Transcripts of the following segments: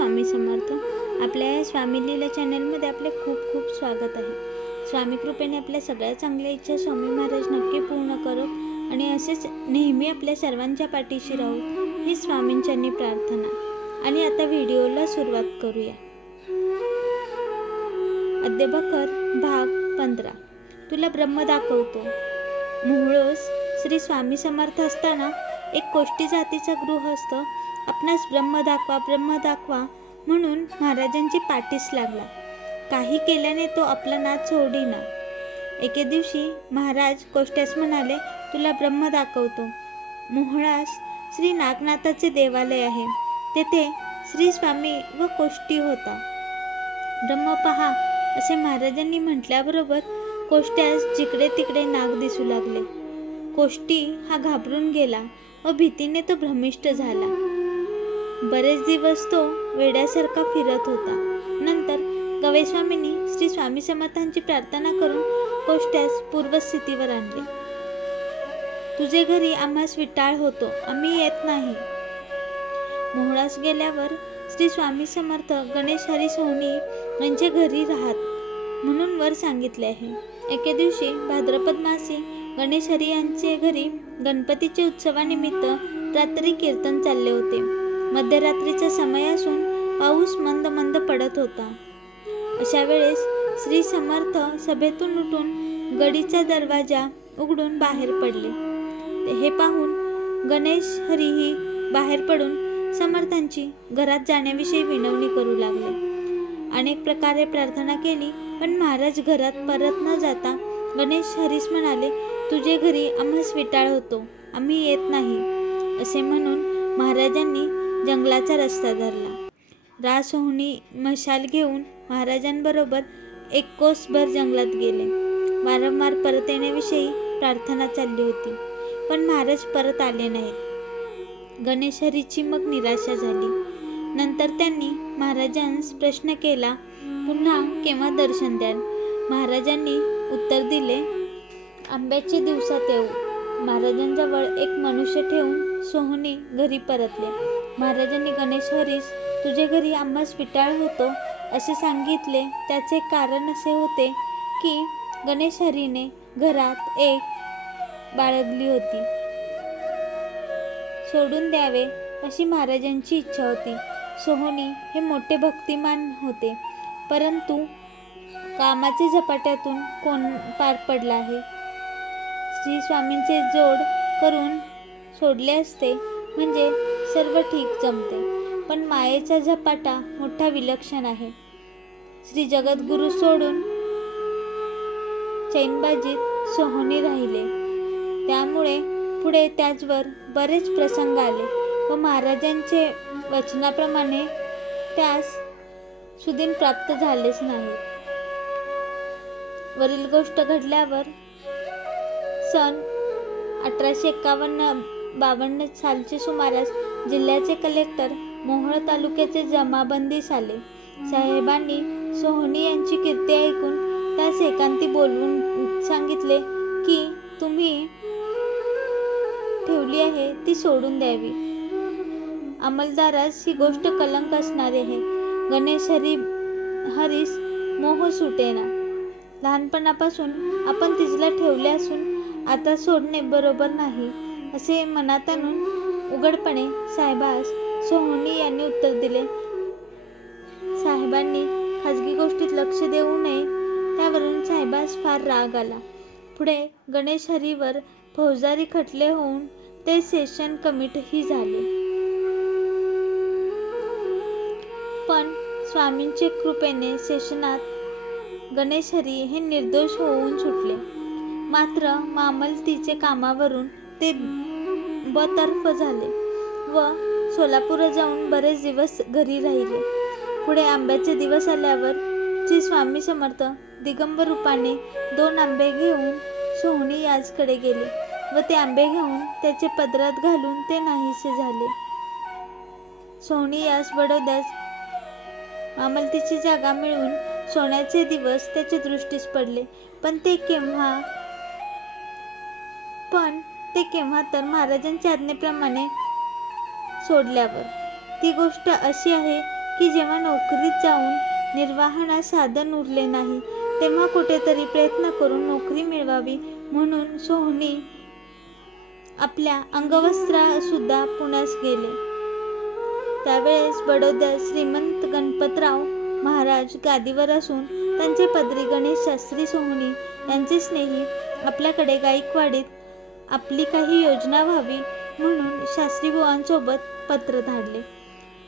स्वामी समर्थ. आपल्या या स्वामी लीला चॅनलमध्ये आपले खूप खूप स्वागत आहे. स्वामी कृपेने आपल्या सगळ्या चांगल्या इच्छा स्वामी महाराज नक्की पूर्ण करोत आणि असेच नेहमी आपल्या सर्वांच्या पाठीशी राहू ही स्वामींच्यांनी प्रार्थना. आणि आता व्हिडिओला सुरुवात करूया. अद्यबकर भाग 15. तुला ब्रह्म दाखवतो. मोहळोस श्री स्वामी समर्थ असताना एक कोष्टी जातीचा गृहस्थ आपणास ब्रह्म दाखवा म्हणून महाराजांची पाठीस लागला. काही केल्याने तो आपला नाद सोडीना. एके दिवशी महाराज कोष्ट्यास म्हणाले, तुला ब्रह्म दाखवतो. मोहळास श्री नागनाथाचे देवालय आहे. तेथे श्री स्वामी व कोष्टी होता. ब्रह्म पहा असे महाराजांनी म्हटल्याबरोबर कोष्ट्यास जिकडे तिकडे नाग दिसू लागले. कोष्टी हा घाबरून गेला व भीतीने तो भ्रमिष्ट झाला. बरेच दिवस तो वेड्यासारखा फिरत होता. नंतर गवेस्वामींनी श्री स्वामी समर्थांची प्रार्थना करून कोष्ट्यास पूर्वस्थितीवर आणले. तुझे घरी आम्हास विटाळ होतो, आम्ही येत नाही. मोहळास गेल्यावर श्री स्वामी समर्थ गणेश हरी सोहनी यांच्या घरी राहत म्हणून वर सांगितले आहे. एके दिवशी भाद्रपद मासी गणेश हरी यांचे घरी गणपतीचे उत्सवानिमित्त रात्री कीर्तन चालले होते. मध्यरात्रीचा समय असून पाऊस मंद मंद पडत होता. अशा वेळेस श्री समर्थ सभेतून उठून गडीचा दरवाजा उघडून बाहेर पडले. हे पाहून गणेश हरीही बाहेर पडून समर्थांची घरात जाण्याविषयी विनवणी करू लागले. अनेक प्रकारे प्रार्थना केली, पण महाराज घरात परत न जाता गणेश हरीस म्हणाले, तुझे घरी आम्हास विटाळ होतो, आम्ही येत नाही. असे म्हणून महाराजांनी जंगलाचा रस्ता धरला. रासोहनी मशाल घेऊन महाराजांबरोबर एक कोसभर जंगलात गेले. वारंवार परत येण्याविषयी प्रार्थना चालली होती, पण महाराज परत आले नाहीत. गणेश हरीची मग निराशा झाली. नंतर त्यांनी महाराजांस प्रश्न केला, पुन्हा केव्हा दर्शन द्याल? महाराजांनी उत्तर दिले, आंब्याच्या दिवसात येऊ. महाराजांजवळ एक मनुष्य ठेवून सोहनी घरी परतले. महाराजांनी गणेश हरीस तुझे घरी आम्हास विटाळ होतो असे सांगितले. त्याचे कारण असे होते की गणेश हरीने घरात एक बाळगली होती. सोडून द्यावे अशी महाराजांची इच्छा होती. सोहनी हे मोठे भक्तिमान होते, परंतु कामाचे झपाट्यातून कोण पार पडला आहे. श्री स्वामींचे जोड करून सोडले असते म्हणजे सर्व ठीक जमते, पण मायेचा झपाटा मोठा विलक्षण आहे. श्री जगद्गुरु सोडून चैनबाजीत सोहनी राहिले. त्यामुळे पुढे त्याचवर बरेच प्रसंग आले व महाराजांचे वचनाप्रमाणे त्यास सुदिन प्राप्त झालेच नाही. वरील गोष्ट घडल्यावर सन 1851-52 सालचे सुमारास जिल्ह्याचे कलेक्टर मोहोळ तालुक्याचे जमाबंदीस आले. साहेबांनी सोहनी यांची कीर्ती ऐकून त्यास एकांती बोलवून सांगितले की तुम्ही ठेवली आहे ती सोडून द्यावी. अंमलदारास ही गोष्ट कलंक असणारे आहे. गणेश हरीस मोह सुटेना. लहानपणापासून आपण तिजला ठेवले असून आता सोडणे बरोबर नाही असे मनात आणून उघडपणे साहेबास सोहनी यांनी उत्तर दिले. साहेबांनी खाजगी गोष्टीत लक्ष देऊ नये, त्यावरून साहेबास फार राग आला. पुढे गणेश हरीवर फौजदारी खटले होऊन ते सेशन कमिटीही झाले. पण स्वामींचे कृपेने सेशनात गणेश हरी हे निर्दोष होऊन सुटले. मात्र मामलतीचे कामावरून ते बतर्फ झाले व सोलापूर जाऊन बरेच दिवस घरी राहिले. पुढे आंब्याचे दिवस आल्यावर श्री स्वामी समर्थ दिगंबर रूपाने 2 आंबे घेऊन सोहनी याजकडे गेले व ते आंबे घेऊन त्याचे पदरात घालून ते नाहीसे झाले. सोहनी यास बडोद्यास मामलतीची जागा मिळून सोन्याचे दिवस त्याच्या दृष्टीस पडले, पण ते केव्हा तर महाराजांच्या आज्ञेप्रमाणे सोडल्यावर. ती गोष्ट अशी आहे की जेव्हा नोकरीत जाऊन निर्वाहास साधन उरले नाही तेव्हा कुठेतरी प्रयत्न करून नोकरी मिळवावी म्हणून सोहनी आपल्या अंगवस्त्रासुद्धा पुण्यास गेले. त्यावेळेस बडोद्यात श्रीमंत गणपतराव महाराज गादीवर असून त्यांचे पदरी गणेश शास्त्री सोहनी यांचे स्नेही आपल्याकडे गायकवाडीत आपली काही योजना व्हावी म्हणून शास्त्रीबुवांसोबत पत्र धाडले.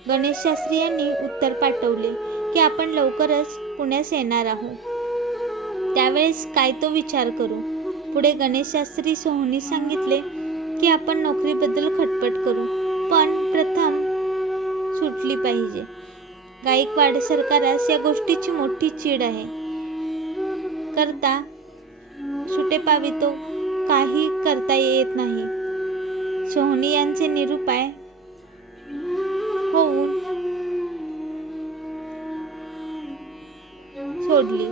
गणेश शास्त्री यांनी उत्तर पाठवले की आपण लवकरच पुण्यास येणार आहोत, त्यावेळेस काय तो विचार करू. पुढे गणेश शास्त्री सोहनी सांगितले की आपण नोकरीबद्दल खटपट करू, पण प्रथम सुटली पाहिजे. गायकवाड सरकारास या गोष्टीची मोठी चीड आहे. करता सुटेपावी तो काही करता येत नाही. सोहनी यांचे निरुपाय होऊन सोडली.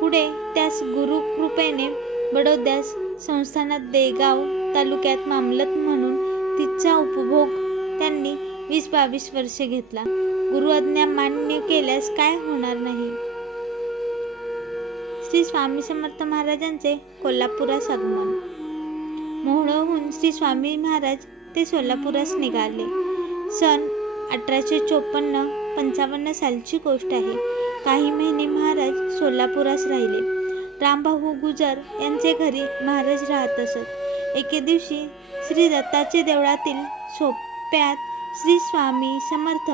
पुढे त्यास गुरुकृपेने बडोद्यास संस्थानात देगाव तालुक्यात मामलत म्हणून तिचा उपभोग त्यांनी 20-22 वर्षे घेतला. गुरु आज्ञा मान्य केल्यास काय होणार नाही. श्री स्वामी समर्थ महाराजांचे कोल्हापुरास आगमन. मोहोळहून श्री स्वामी महाराज ते सोलापुरास निघाले. सन 1854-55 सालची गोष्ट आहे. काही महिने महाराज सोलापुरास राहिले. रामभाऊ गुजर यांचे घरी महाराज राहत असत. एके दिवशी श्री दत्ताचे देवळातील सोप्यात श्री स्वामी समर्थ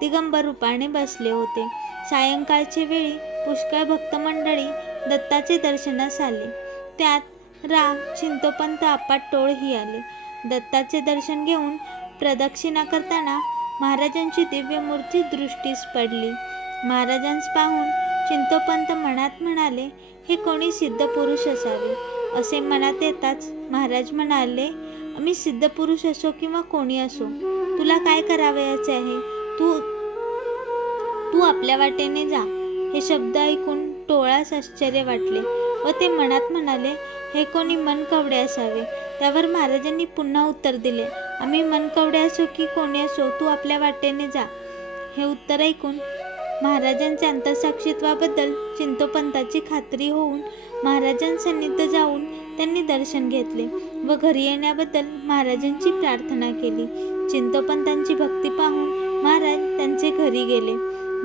दिगंबर रूपाने बसले होते. सायंकाळचे वेळी पुष्कळ भक्तमंडळी दत्ताचे दर्शनास आले. त्यात राम चिंतोपंत अपाट टोळही आले. दत्ताचे दर्शन घेऊन प्रदक्षिणा करताना महाराजांची दिव्य मूर्ती दृष्टीस पडली. महाराजांस पाहून चिंतोपंत मनात म्हणाले, हे कोणी सिद्ध पुरुष असावे. असे मनात येताच महाराज म्हणाले, मी सिद्ध पुरुष असो किंवा कोणी असो, तुला काय करावयाचे आहे, तू आपल्या वाटेने जा. हे शब्द ऐकून टोळास आश्चर्य वाटले व ते मनात म्हणाले, हे कोणी मनकवडे असावे. त्यावर महाराजांनी पुन्हा उत्तर दिले, आम्ही मनकवडे असो की कोणी असो, तू आपल्या वाटेने जा. हे उत्तर ऐकून महाराजांच्या अंतरसाक्षित्वाबद्दल चिंतोपंताची खात्री होऊन महाराजांसन्निध जाऊन त्यांनी दर्शन घेतले व घरी येण्याबद्दल महाराजांची प्रार्थना केली. चिंतोपंतांची भक्ती पाहून महाराज त्यांचे घरी गेले.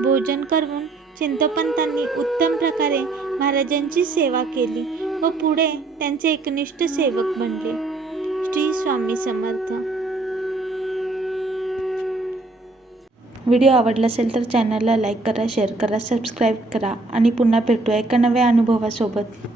भोजन करून चिंतोपंतांनी उत्तम प्रकारे महाराजांची सेवा केली व पुढे त्यांचे एकनिष्ठ सेवक बनले. श्री स्वामी समर्थ. व्हिडिओ आवडला असेल तर चॅनलला लाईक करा, शेअर करा, सबस्क्राईब करा आणि पुन्हा भेटूया एका नव्या अनुभवासोबत.